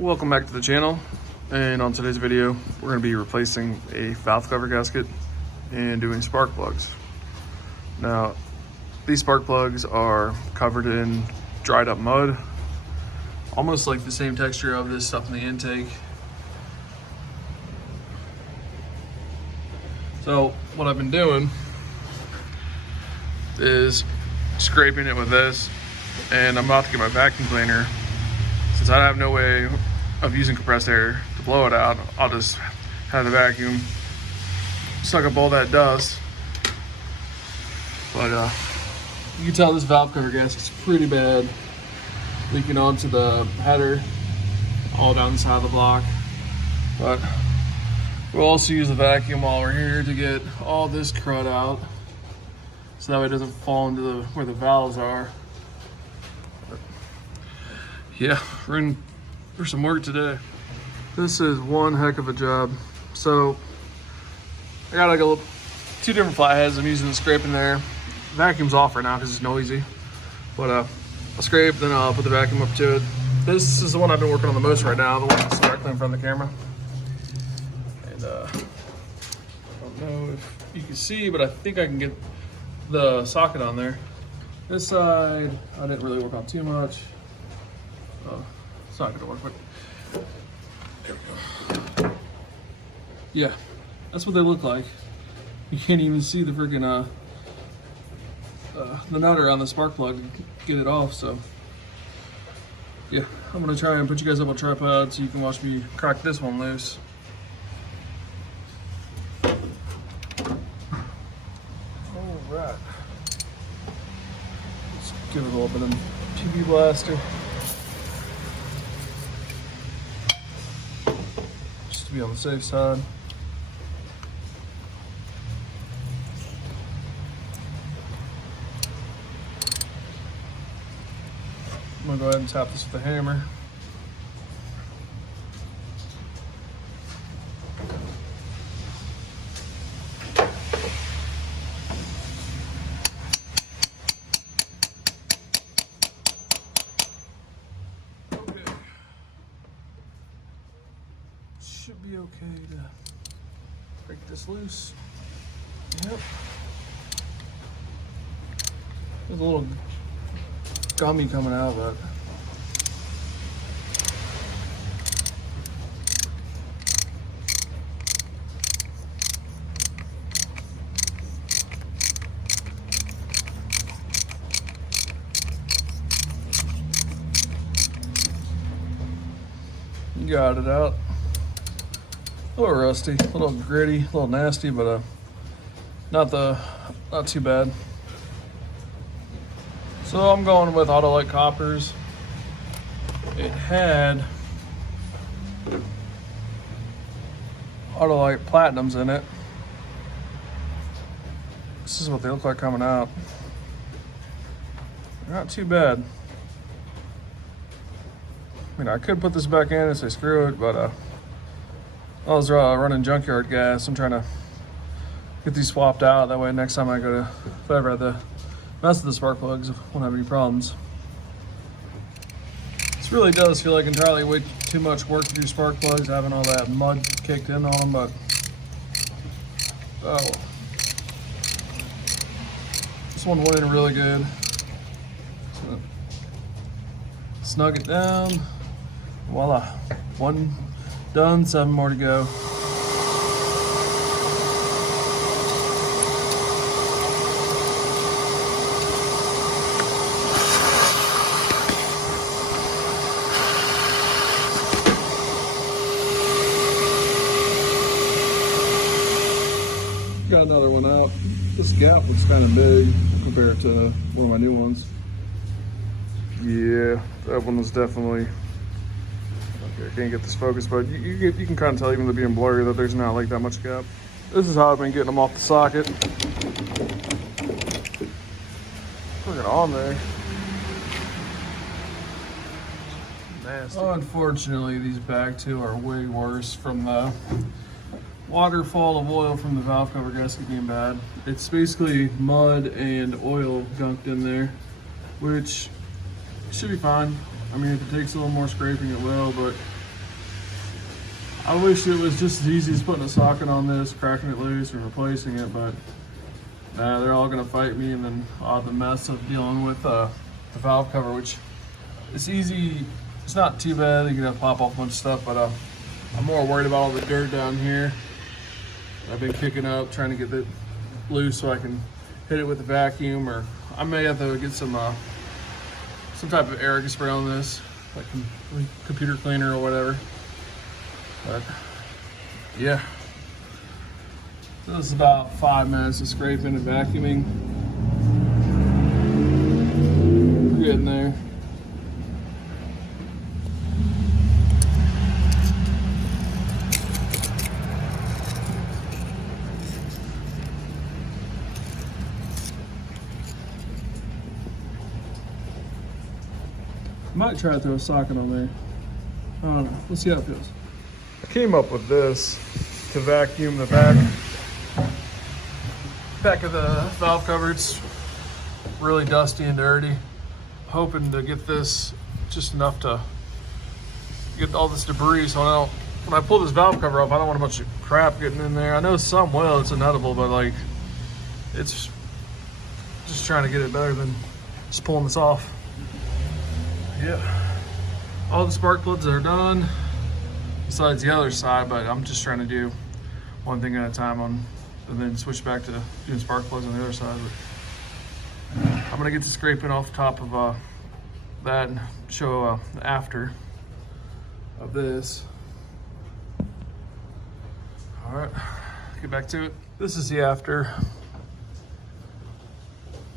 Welcome back to the channel, and on today's video we're going to be replacing a valve cover gasket and doing spark plugs. Now these spark plugs are covered in dried up mud, almost like the same texture of this stuff in the intake. So what I've been doing is scraping it with this, and I'm about to get my vacuum cleaner. Since I have no way of using compressed air to blow it out, I'll just have the vacuum suck up all that dust. But you can tell this valve cover gasket's pretty bad, leaking onto the header all down the side of the block. But we'll also use the vacuum while we're here to get all this crud out, so that way it doesn't fall into where the valves are. But yeah, we're in for some work today. This is one heck of a job. So I got like two different flatheads. I'm using the scraping there. Vacuum's off right now because it's noisy, but I'll scrape, then I'll put the vacuum up to it. This is the one I've been working on the most right now, the one that's directly in front of the camera. And I don't know if you can see, but I think I can get the socket on there. This side I didn't really work on too much. It's not gonna work, but there we go. Yeah, that's what they look like. You can't even see the freaking the nutter on the spark plug to get it off. So yeah, I'm gonna try and put you guys up on a tripod so you can watch me crack this one loose. All right, let's give it a little bit of PB blaster. To be on the safe side. I'm gonna go ahead and tap this with a hammer. Should be okay to break this loose. Yep. There's a little gummy coming out of it. Got it out. A little rusty, a little gritty, a little nasty, but not too bad. So I'm going with Autolite coppers. It had Autolite platinums in it. This is what they look like coming out. They're not too bad. I mean, I could put this back in and say screw it, but I was running junkyard gas. I'm trying to get these swapped out. That way next time I go to, if I ever have the mess of the spark plugs, I won't have any problems. This really does feel like entirely way too much work to do spark plugs, having all that mud kicked in on them, but oh well. This one went in really good. So, snug it down. Voila. One done, 7 more to go. Got another one out. This gap looks kind of big compared to one of my new ones. Yeah, that one was definitely. Okay, I can't get this focused, but you can kind of tell even with being blurry that there's not like that much gap. This is how I've been getting them off the socket. Look at on there. Nasty. Unfortunately, these back two are way worse from the waterfall of oil from the valve cover gasket being bad. It's basically mud and oil gunked in there, which should be fine. I mean, if it takes a little more scraping, it will, but I wish it was just as easy as putting a socket on this, cracking it loose, and replacing it, but they're all gonna fight me, and then I'll have the mess of dealing with the valve cover, which it's easy. It's not too bad. You can pop off a bunch of stuff, but I'm more worried about all the dirt down here. I've been kicking up, trying to get it loose so I can hit it with a vacuum, or I may have to get some type of air spray on this, like computer cleaner or whatever. But yeah, so this is about 5 minutes of scraping and vacuuming. We're getting there. Might try to throw a socket on there. I don't know. Let's see how it feels. I came up with this to vacuum the back of the valve cover. It's really dusty and dirty. Hoping to get this just enough to get all this debris so when I pull this valve cover off, I don't want a bunch of crap getting in there. I know some will, it's inedible, but like, it's just trying to get it better than just pulling this off. Yeah, all the spark plugs are done besides the other side, but I'm just trying to do one thing at a time and then switch back to doing spark plugs on the other side. But I'm gonna get the scraping off top of that and show the after of this. All right, get back to it. This is the after.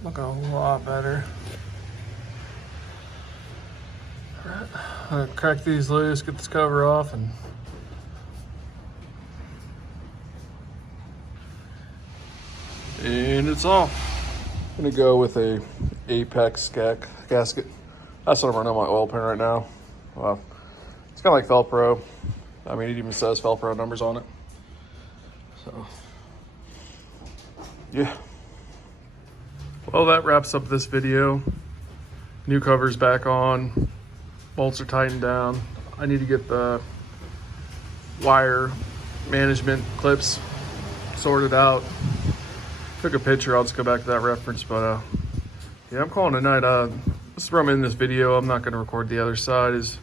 Looking a lot better. Alright, I'm gonna crack these loose, get this cover off, and it's off. I'm gonna go with a Apex gasket. That's what I'm running on my oil pan right now. It's kind of like Velcro. I mean, it even says Velcro numbers on it. So, yeah. Well, that wraps up this video. New cover's back on. Bolts are tightened down. I need to get the wire management clips sorted out. Took a picture, I'll just go back to that reference, but yeah, I'm calling it a night. This is where I'm in this video. I'm not gonna record the other side. Is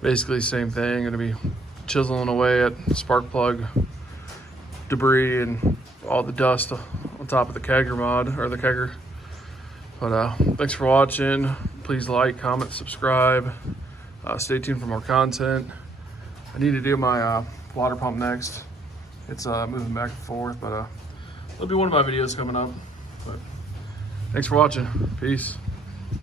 basically the same thing. Gonna be chiseling away at spark plug debris and all the dust on top of the kegger mod, or the kegger. But thanks for watching. Please like, comment, subscribe. Stay tuned for more content. I need to do my water pump next. It's moving back and forth, but it'll be one of my videos coming up. But thanks for watching. Peace.